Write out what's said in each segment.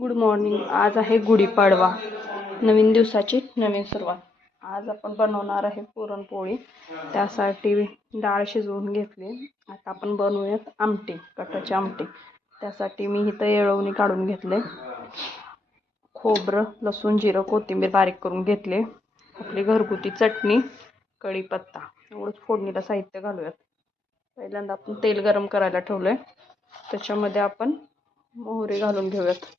Good morning. आज आहे गुढीपाडवा. नवीन दिवसाची नवीन सुरुवात. आज आपण बनवणार आहे पुरणपोळी. त्यासाठी डाळ शिजवून घेतली. आता आपण बनवूयात आमटी, कटाची आमटी. त्यासाठी मी इथं येळवणी काढून घेतले. खोबरं, लसूण, जिरं, कोथिंबीर बारीक करून घेतले. आपली घरगुती चटणी, कढीपत्ता एवढंच फोडणीला साहित्य घालूयात. पहिल्यांदा आपण तेल गरम करायला ठेवलंय. त्याच्यामध्ये आपण मोहरी घालून घेऊयात.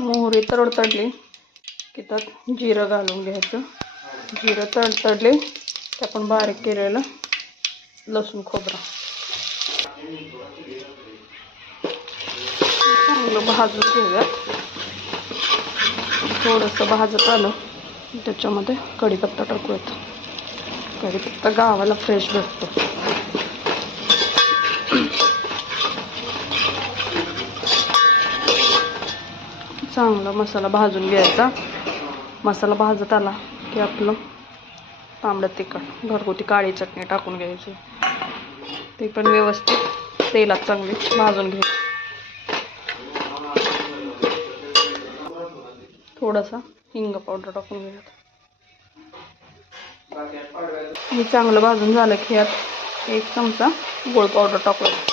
मोहरी तडतडली की त्यात जिरं घालून घ्यायचं. जिरं तडतडले की आपण बारीक केलेलं लसूण खोबरं चांगलं भाजून घेऊयात. थोडंसं भाजत आलं त्याच्यामध्ये कढीपत्ता टाकूयात. कढीपत्ता गावाला फ्रेश भेटतो. चांगला मसाला भाजून घ्यायचा. मसाला भाजत आला की आपलं तांबडं तिखट, घरगुती काळी चटणी टाकून घ्यायची. ते पण व्यवस्थित तेलात चांगली भाजून घ्यायची. थोडासा हिंग पावडर टाकून घ्यायचं. हे चांगलं भाजून झालं की यात 1 चमचा गोळ पावडर टाकूया.